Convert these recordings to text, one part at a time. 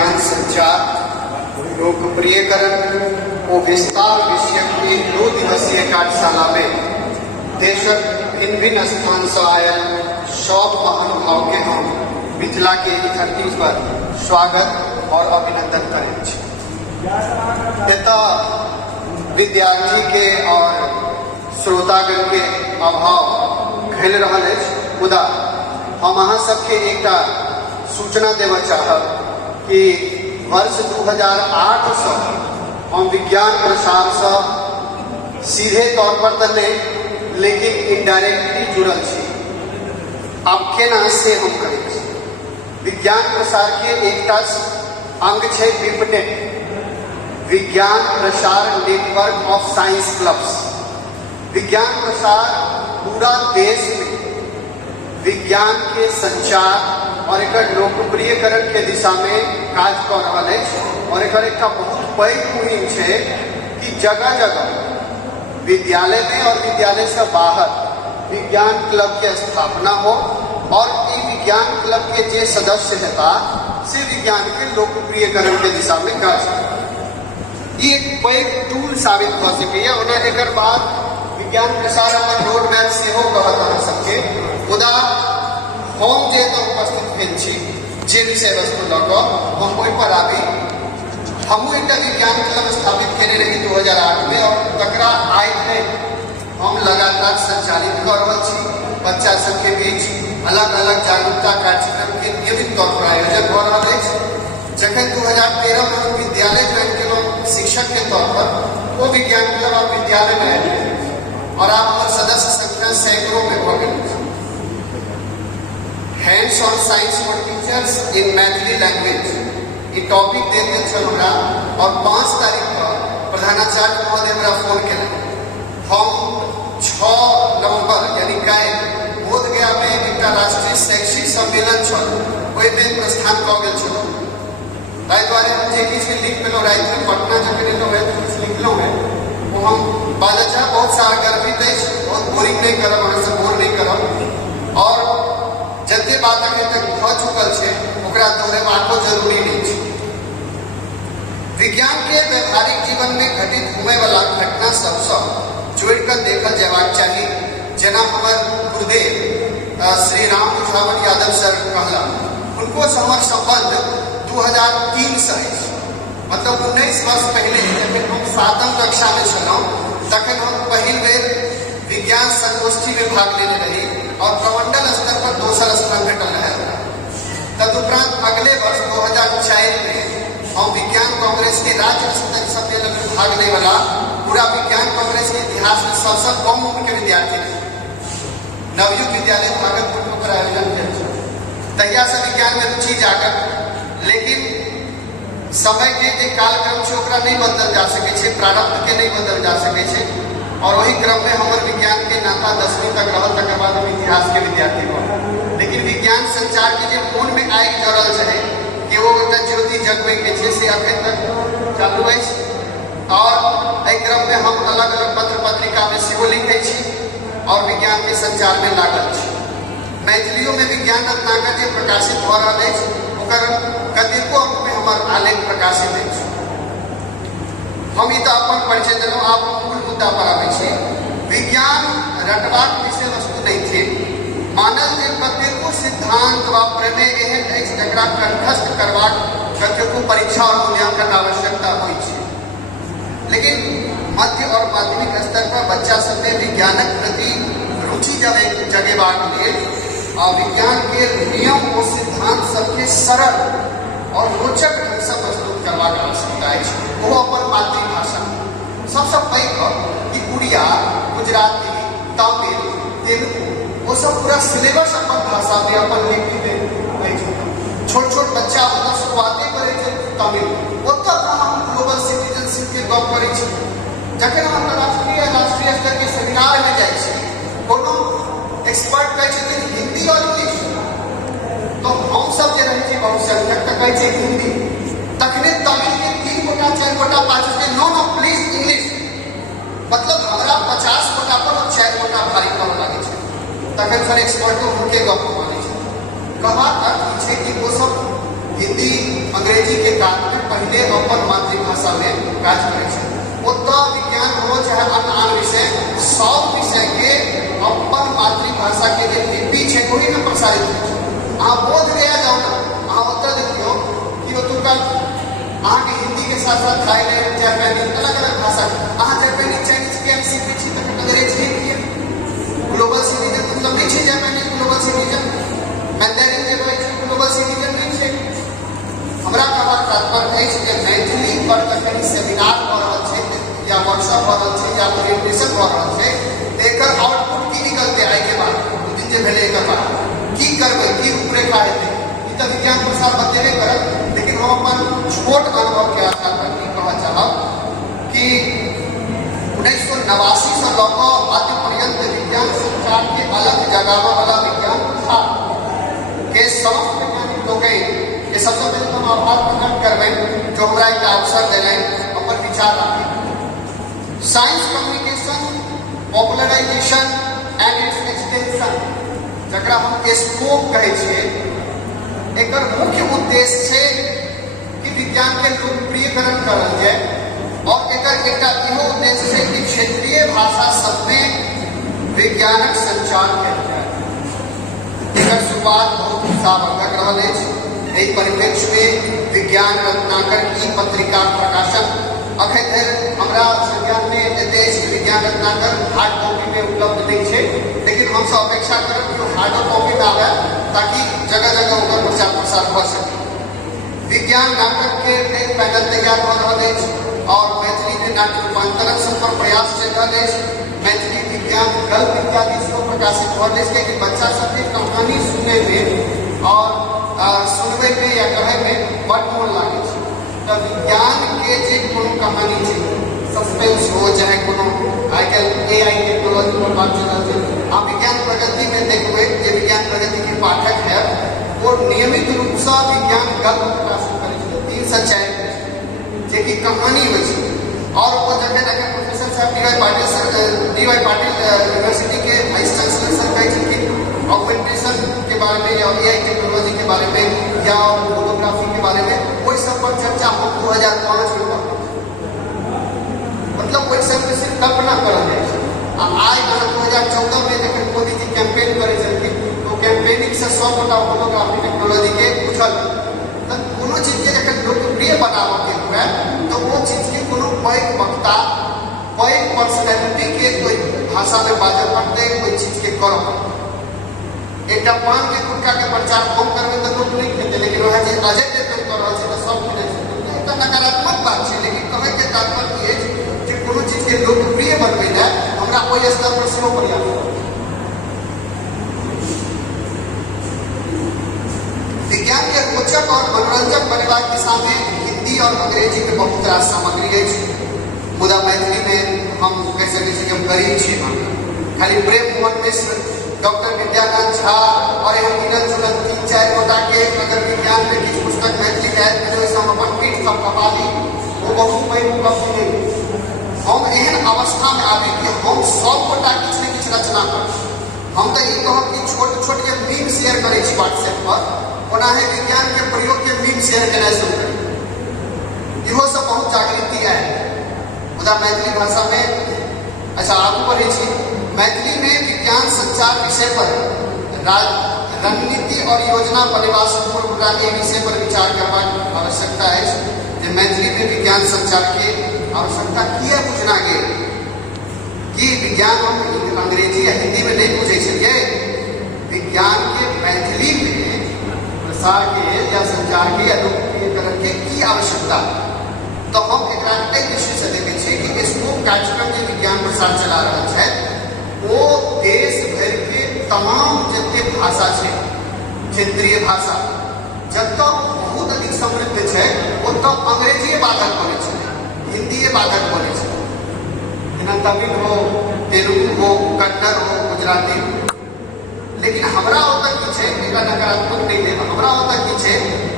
विज्ञान संचार लोकप्रियकरण को विस्तार विषय की 2 दिवसीय कार्यशाला में देशक भिन्न भिन्न स्थान से आयल सब महानुभाव के हम मिथिला के ई धरती पर स्वागत और अभिनंदन करें छी। एतऽ विद्यार्थी के और श्रोतागण के अभाव घल रहल अछि, मुदा हम अहाँ सबके एकटा सूचना देवा चाहब कि वर्ष 2008 से हम विज्ञान प्रसार से सीधे तौर पर तो नहीं लेकिन इनडायरेक्टली जुड़ल छी। अब केना से हम करें विज्ञान प्रसार के एकटा अंग है विपनेट, विज्ञान प्रसार नेटवर्क ऑफ साइंस क्लब्स। विज्ञान प्रसार पूरा देश में विज्ञान के संचार और एक लोकप्रियकरण के दिशा में काज कर रहा है और एक बहुत पैघ मुहिम है कि जगह जगह विद्यालय में और विद्यालय से बाहर विज्ञान क्लब के स्थापना हो और ये विज्ञान क्लब के जे सदस्य हेता से विज्ञान के लोकप्रियकरण के दिशा में काज ये एक पैघ टूल साबित हो सके। एक बाद विज्ञान प्रसार रोड मैप से हो कहत सबके, मुदा हम जे उपस्थित भेल छी जे विषय वस्तु लऽ कऽ हम ओहि पर आबी। हमहूँ एक विज्ञान क्लब स्थापित केने रही 2008 में और तकरा आइ हम लगातार संचालित कर रहा छी। बच्चा सबके बीच अलग अलग जागरूकता कार्यक्रम के नियमित तौर पर आयोजन हो रहा है। जखन 2013 में हम विद्यालय ज्वाइन केलहुँ शिक्षक के तौर पर, वो विज्ञान क्लब आप विद्यालय में आयल और आप सदस्य संख्या सैकड़ों में हो गई। Hands on science for teachers in Maithili language ये टॉपिक देते हमरा और 5 तारीख पर प्रधानाचार्य महोदय हमरा फोन केला। हम 6 नवंबर यानी काल्हि बोधगया में एक राष्ट्रीय शैक्षिक सम्मेलन छल, ओहि में प्रस्थान कऽ गेल छलहुँ। ताहि दुआरे हम जे किछु लिख पेलहुँ राति में पटना जखन एलहुँ है किछु लिखलहुँ है वो हम बाजऽ चाह बहुत सारा गर्वित अछि। बहुत बोरिंग नहीं करब, अहाँ से बोर नहीं करब और जते बात अखन तक भऽ चुकल छै ओकरा दोहरेबाको जरूरी नहीं छै। विज्ञान के व्यवहारिक जीवन में घटित होने वाला घटना सबसे जोड़ कर देखल जयबाक चाहिए। जेना हमर गुरुदेव श्री राम कुशावन यादव सर कहला, उनको हमर संबंध 2003 से मतलब 19 वर्ष पहले जब हम 7वीं कक्षा में छलहुँ तखन हम पहिल बेर विज्ञान संगोष्ठी में भाग लेने रही और प्रमंडल स्तर पर 2 स्थान भेटल है। तदुपरांत अगले वर्ष 2004 में हम विज्ञान कांग्रेस के राज्य स्तरीय सम्मेलन में भाग लेने वाला पूरा विज्ञान कांग्रेस के इतिहास में सबसे कम उम्र के विद्यार्थी थे। नवयुग विद्यालय भागलपुर में आयोजन किया। तहिया से विज्ञान में रुचि जाकर, लेकिन समय के जो कालक्रम है ओकरा नहीं बदल जा सके छे, प्रारंभ के नहीं बदल जा सके छे और वही क्रम में हमारे विज्ञान के नाता 10वीं तक रहल। तक बाद हम इतिहास के विद्यार्थी बन, लेकिन विज्ञान संचार के जो मन में आग जड़ल है कि वो ज्योति जगवे के छे से अखन तक चालू है। और एहि क्रम में हम अलग अलग पत्र पत्रिका में सेहो लिखे छी और विज्ञान के संचार में लागल छी। मैथिलियों में विज्ञान रत्नाकर जे प्रकाशित हो रहा है ओकर कतेको अंक में हमार आलेख प्रकाशित है। हम ई तो अपन परिचय देलहुँ, आप मूल मुद्दा पर आबै छी। विज्ञान रटबाक विषय वस्तु नहीं थे। मानल जे कतेको सिद्धांत व प्रमेय एहन अछि जकरा कंठस्थ करबाक कतेको परीक्षा और मूल्यांकन आवश्यकता होइ छै, लेकिन मध्य और माध्यमिक स्तर पर बच्चा सब में विज्ञानक प्रति रुचि जगेबाक लेल और विज्ञान के नियम और सिद्धांत सबके सरल और रोचक ढंग से प्रस्तुत करबाक आवश्यकता है। वो अपन मातृभाषा सबसे पैघ कि उड़िया, गुजराती, तमिल, तेलुगु वो सब पूरा सिलेबस अपन भाषा में अपन लिखी में छोट छोट बच्चा मतलब शुरुआते करे तमिल ओतऽ हम ग्लोबल सिटीजनशिप के गप करे छी। जखन हम राष्ट्रीय स्तर के सेमिनार में जाए छी, कोनो एक्सपर्ट कहे छथिन हिंदी और इंग्लिश, तो हम सब जे रहे छी बहुसंख्यक तक कहे छी हिंदी, तखने तमिल के 3 गोटा 4 गोटा 5 गोटा नो प्लीज इंग्लिश, मतलब हमरा 50 गोटा पर 4 गोटा भारी कम लगे छै। तखन सर एक्सपर्टो उनके गप माने छै। कहा अर्थ छै कि वो सब हिंदी अंग्रेजी के काल में पहले अपन मातृभाषा में काज करे छे। ओतऽ विज्ञान हो चाहे अन्य आन विषय, सब विषय के अपन मातृभाषा के जे लिपि छै ओही में प्रसारित होइ छै। अहाँ बोध गया जाओ ना, अहाँ ओतऽ देखियो कि ओतुका अहाँके हिंदी के साथ साथ थाईलैंड, जापानीज, अलग अलग भाषा, अहाँ जापानीज चाइनीज के सीखै छी तऽ अंग्रेजी लिखिए। ग्लोबल सिटीजन मतलब नहीं छै जापानीज ग्लोबल सिटीजन, मैंडेरिन जे कहै छै ग्लोबल सिटीजन नहीं छै। हमरा कहबाक तात्पर्य अछि जे मैथिली पर कखन सेमिनार भऽ रहल छै या वर्कशॉप भऽ रहल छै या ओरिएंटेशन भऽ रहल छै, एकर आउटपुट की निकलतै आइ के बाद, दू दिन जे भेलै एकर बाद की करबै, की रूपरेखा हेतै, ई तऽ विज्ञान प्रसार बतेबे करत। लेकिन हम अपन छोट अनुभव के आधार पर की कहऽ चाहब कि 1989 से लऽ कऽ आज पर्यंत विज्ञान संचार के अलग जगाबऽ वाला विज्ञान था के समस्त वैज्ञानिक लोग ये सबसे पहले हम आभार प्रकट करबै जो हमरा एक अवसर देने अपन विचार राखे। Science communication, popularisation and it's extension, जकरा हम स्कोप कहै छियै, एकर मुख्य उद्देश्य छै कि विज्ञान के लोकप्रियकरण करल जाए और एकर एकटा इहो उद्देश्य छै कि क्षेत्रीय भाषा सब में विज्ञानक संचार कयल जाए। एकर शुरुआत बहुत सावधान रहल अछि। एहि परिप्रेक्ष्य में विज्ञान रत्नाकर की पत्रिका प्रकाशन अखन धरि हमरा संज्ञान में एते विज्ञान रत्नाकर हार्ड कॉपी में उपलब्ध नहीं है, लेकिन हम सब अपेक्षा करब कि हार्ड कॉपी में आवे ताकि जगह जगह ओकर प्रचार प्रसार हो सके। विज्ञान नाटक के एक पैनल तैयार हो रहा है और मैथिली में नाट्य रूपांतरण सब पर प्रयास चल रहा है। मैथिली विज्ञान गल्प इत्यादि इसको प्रकाशित हो रहा है कि बच्चा सबके कहानी सुने में और सुनबे में या कहे में बड़ मोन लागे छै। तो विज्ञान के जे कोनो कहानी छै, सस्पेंस हो चाहे कोनो आजकल एआई टेक्नोलॉजी पर बात चल रहा है, आप विज्ञान प्रगति में देखबे जे विज्ञान प्रगति के पाठक है वो नियमित रूप से विज्ञान गल्प प्रकाशित करे छै 3 से 4 जे की कहानी होइ छै। और वो जगह जगह प्रोफेसर साहब डी.वाई. पाटिल यूनिवर्सिटी के वाइस चांसलर सर कहे छै कि ऑगमेंटेशन के बारे में या एआई टेक्नोलॉजी के बारे में या फोटोग्राफी के बारे में वही सब पर चर्चा हम 2005 में मतलब वही सब सिर्फ कल्पना करल जाए। आज 2014 में जब मोदी जी कैंपेन करे छथिन तो कैंपेनिंग से 100 गोटा फोटोग्राफी टेक्नोलॉजी के पूछल तो कोनो चीज के जब लोकप्रिय बनाबऽ के हुए तो वो चीज के कोनो पैघ वक्ता, पैघ पर्सनैलिटी के कोई भाषा में बाजऽ पड़तै, कोई चीज के करऽ पड़तै। एक पान के गुटखा के प्रचार कम करबे तो लोग नहीं खेते, लेकिन वह चीज अजय देवगन कर रहा है तो सब खेले छै। तो नकारात्मक बात है, लेकिन कहे के तात्पर्य ये कि कोनो चीज के लोकप्रिय बनबे ला हमरा ओहि स्तर पर सेहो प्रयास विज्ञान के रोचक और मनोरंजक बनेबाक दिशा में हिंदी और अंग्रेजी में बहुत रास सामग्री है। मुदा मैथिली में हम कह सकै छी कि हम गरीब छी। खाली प्रेम मोहन मिश्र, डॉक्टर विद्याकांत झा और एहन गिनल चुनल 3-4 गोटा के अगर विज्ञान में किछु पुस्तक मैथिली के हम अपन पीठ सब कपा ली वो बहुत पैघ उपलब्धि नहीं। हम एहन अवस्था में आबे कि हम सब गोटा किछु ने किछु रचना कर। हम तो ये कहब कि छोट छोट के मीम शेयर करे छी व्हाट्सएप पर, ओनाहे विज्ञान के प्रयोग के मीम शेयर केना शुरू करी। इहो सब बहुत जागृति है। मुदा मैथिली भाषा में अच्छा आगू बढ़े छी। मैथिली में विज्ञान संचार विषय पर रणनीति और योजना बनेबा से पूर्व ये विषय पर विचार करबाक आवश्यकता है कि मैथिली में विज्ञान संचार के आवश्यकता किए बुझना गेल कि विज्ञान हम अंग्रेजी या हिंदी में नहीं बुझे छलिए। विज्ञान के मैथिली में प्रसार के या संचार के या लोकप्रियकरण के की आवश्यकता, तो हम एकरा एहि दृष्टि से देखे छियै कि स्कोप कार्यक्रम जे विज्ञान प्रसार चला रहल छै वो देश भर के तमाम जते भाषा है, क्षेत्रीय भाषा जत बहुत अधिक समृद्ध है ओत अंग्रेजी बाधक बने छै, हिंदी बाधक बने छै। जेना तमिल हो, तेलुगु हो, कन्नड़ हो, गुजराती हो। लेकिन हमरा ओतऽ की छै, एकरा नकारात्मक नहीं देब, हमरा ओतऽ की छै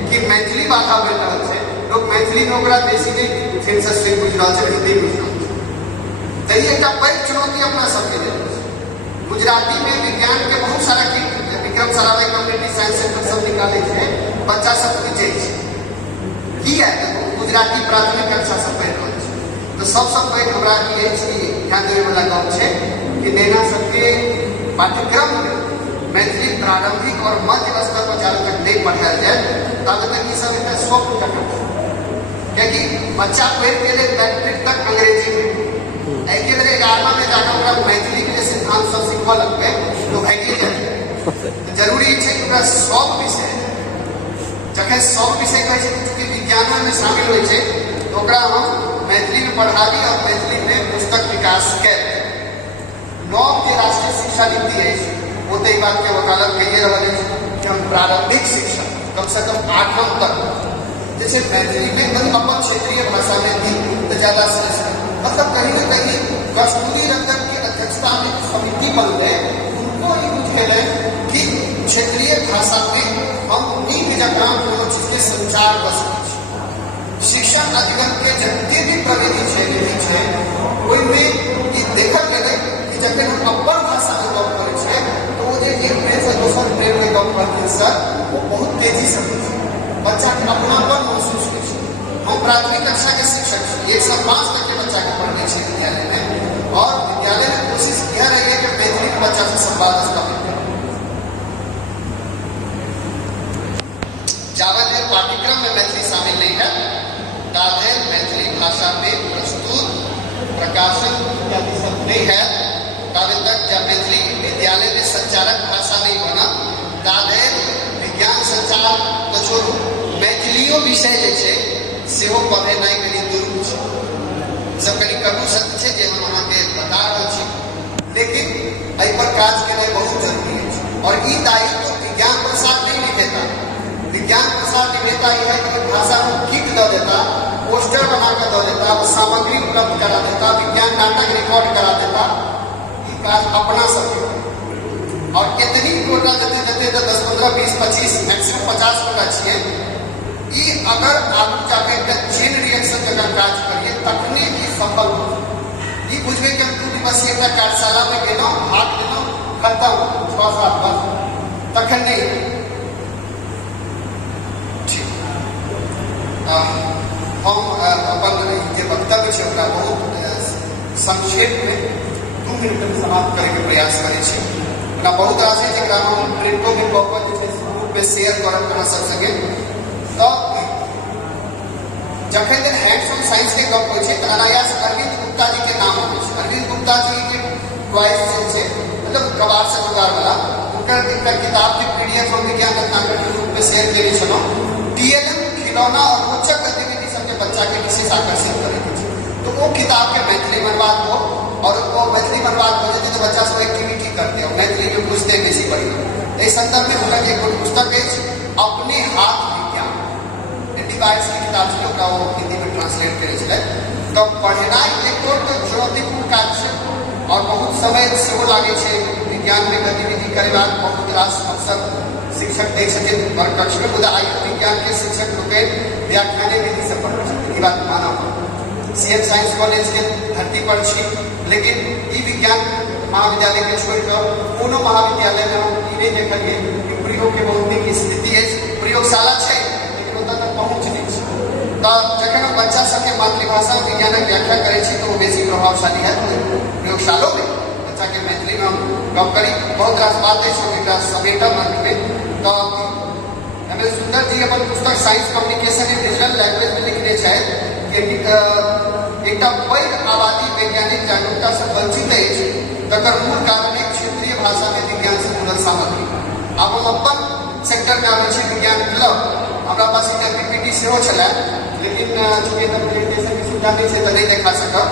कि मैथिली बाधा बनि रहल छै। लोग मैथिली में ओकरा बेसी नहीं सेंसस से बुझ रहल छै, हिंदी बुझ रहल छै। तो ये एक पैघ चुनौती अपना सबके लेल। गुजराती में विज्ञान के बहुत सारा Vikram Sarabhai community science centre सब निकाले थे, बच्चा सब पूछे किया गुजराती प्राथमिक कक्षा से पढ़ि रहल छै। तो सबसे पैघ हमरा ई अछि ध्यान देवे वाला गप छै कि नेना सबके पाठ्यक्रम में मैथिली प्रारंभिक और मध्य स्तर पर जाबे तक नहीं पढ़ायल जाए तब तक ई सब एक स्वप्न जकाँ, क्योंकि बच्चा पढ़ के लिए मैट्रिक तक अंग्रेजी में एके बेर 11वां में जाकर ओकरा मैथिली के सिद्धांत सब सीखऽ लगबै तो भागि जाए। तो जरूरी छै कि ओकरा सब विषय जखन सब विषय कहै छै चूँकि विज्ञान में शामिल होइ छै तो ओकरा हम मैथिली में पढ़ाबी और मैथिली में पुस्तक विकास कैल। नव के राष्ट्रीय शिक्षा नीति है वो तो बात के वकालत कहिए रहा है कि हम प्रारंभिक शिक्षा कम से कम 8वीं तक जैसे मैथिली में अपन क्षेत्रीय भाषा में दी तो ज्यादा श्रेष्ठ। मतलब कहीं ना कहीं कस्तूरी रंजन की अध्यक्षता में समिति बन गए, उनको ये बुझे कि क्षेत्रीय भाषा में हम नीक जगह कोनो चीज के संचार कर सकते हैं। शिक्षण अधिगम के जते भी प्रगति है ओहिमे ई देखल गेलै कि जखन हम अपन भाषा में गप करै छै तो वो जे एक ट्रेन से दोसर ट्रेन में गप करते सर वो बहुत तेजी से होइत छै, बच्चा के अपनापन महसूस होइ छै। हम प्राथमिक कक्षा के शिक्षक छी, 1 से 5 तक के बच्चा के पढ़ने छै विद्यालय में, और विद्यालय में कोशिश किया रही है कि मैथिली के बच्चा से संवाद स्थापित करें। जावत पाठ्यक्रम में मैथिली शामिल नहीं है, ताधर मैथिली भाषा में प्रस्तुत प्रकाशन इत्यादि सब नहीं है, तब तक जब मैथिली विद्यालय में संचारक भाषा नहीं बना ताधर विज्ञान संचार तो छोड़ू मैथिलियो विषय जे छै सेहो पढ़ेनाइ कनि दुर्लभ छै। सब कनि कटु सत्य छै जे हम अहाँके बता रहल छी, लेकिन एहि पर काज केनाइ बहुत जरूरी है। और ई दायित्व तो विज्ञान प्रसार नहीं लिखेता। विज्ञान प्रसार निवेता यह है कि भाषा को किट दे देता, पोस्टर बनाकर दे देता, वो सामग्री उपलब्ध करा देता, विज्ञान नाटक रिकॉर्ड करा देता, ये काज अपना सके। और कितनी कोटा देते देते तो 10, 15, 20, 25 मैक्सिमम 50 कोटा छिए। ये अगर आप जाके चेन रिएक्शन जगह काज करिए तखने ई सफल हो। ये बुझबे कि हम 2 दिवसीय कार्यशाला में गेलौं, भाग लेलौं, खत्म 6-7 वर्ष तखन नहीं। हम अपन जे वक्तव्य छै ओकरा बहुत संक्षेप में 2 मिनट में समाप्त करे के प्रयास करै छी। ओना बहुत रास है जेकरा हम प्रिंटो में कॉपी जे छै ग्रुप में शेयर करब करा सब संगे। तो जखन दिन हैंड्स ऑन साइंस के गप होइ छै त अनायास अरविंद गुप्ता जी के नाम आबै छै। अरविंद गुप्ता जी के वॉइस जे छै मतलब कबाड़ से जुगाड़ वाला उनकर एक किताब के पीडीएफ हम विज्ञान रत्नाकर के रूप में शेयर केने छलौं। टीएलएम खिलौना और रोचक गतिविधि सबके बच्चा के विशेष आकर्षित करैत छै। तो वो किताब के मैथिली अनुवाद हो और वो मैथिली अनुवाद हो जाए तो बच्चा सब एक्टिविटी करते हो, मैथिली में बुझते बेसी बढ़िया। इस संदर्भ में हुनक एक पुस्तक है अपने हाथ विज्ञान, एंटीबायोटिक्स की किताब छै, ओकरा वो हिंदी में ट्रांसलेट करे छलै। तो पढ़नाइ एक तो चुनौतीपूर्ण काज छै और बहुत समय सेहो लागे छै। विज्ञान में गतिविधि करेबाक बहुत रास अवसर शिक्षक दे छथिन पर कक्ष में, मुदा आयु विज्ञान के शिक्षक लोग व्याख्याने विधि से पढ़ छथिन। ई बात मानब सीएम साइंस कॉलेज के धरती पर छी, लेकिन ई विज्ञान महाविद्यालय के छोड़कर कोनो महाविद्यालय में हम ई नहीं देखलिए कि प्रयोग के बहुत नीक स्थिति है। प्रयोगशाला छै लेकिन ओतऽ तक पहुँच नहीं छै। तो जखन हम बच्चा सबके मातृभाषा विज्ञानक व्याख्या करै छी तो वो बेसी प्रभावशाली है। प्रयोगशालों में बच्चा के मैथिली में हम गप करी, बहुत रास बात है एकरा समेटब अंत में। तो एम एस सुंदर जी अपन पुस्तक science communication in digital language में लिखने छथि कि एकटा पैघ आबादी वैज्ञानिक जागरूकता से वंचित अछि, तकर मूल कारण है क्षेत्रीय भाषा में विज्ञान से जुड़ल सामग्री। अब हम अपन सेक्टर में आबै छी विज्ञान क्लब, हमरा पास एकटा पीपीटी सेहो छलै, लेकिन चूँकि प्रेजेंटेशन की सुविधा नहीं छै तो नहीं देखा सकब।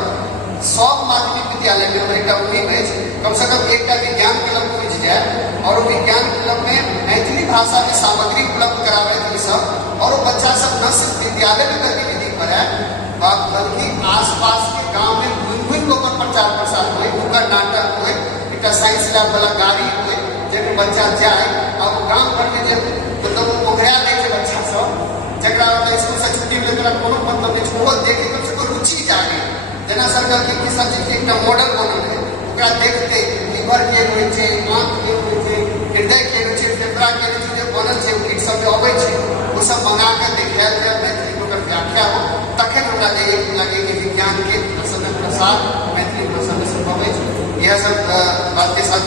सब माध्यमिक विद्यालय में हमर एकटा मुहिम अछि कम से कम एकटा विज्ञान क्लब खुजि जाए और विज्ञान क्लब में मैथिली भाषा की सामग्री उपलब्ध कराबैत सब, और वो बच्चा सब न सिर्फ विद्यालय में गतिविधि करे बल्कि आसपास के गांव में घुम घुम कर प्रचार प्रसार हुए, नुक्कड़ नाटक हुए, एक साइंस लैब वाला गाड़ी हुए जिसमें बच्चा जाए और गाँव भर में मतलब वो पोखरा नहीं है बच्चा सब जरा स्कूल से छुट्टी मिलकर कोनो मतलब नहीं वो देखे कम से कम रुचि जागे। जना सरकार के किसान जी के एक मॉडल बनल है, ओकरा देखते लीवर के होइ छै, आँख के होइ छै, हृदय के होइ छै, फेफड़ा के होइ छै, बनल छै किट सब अबै छै वो सब मंगा के देखायल जाए, मैथिली ओकर साथ मैथिली भाषा में संभव है। यह सब बात के साथ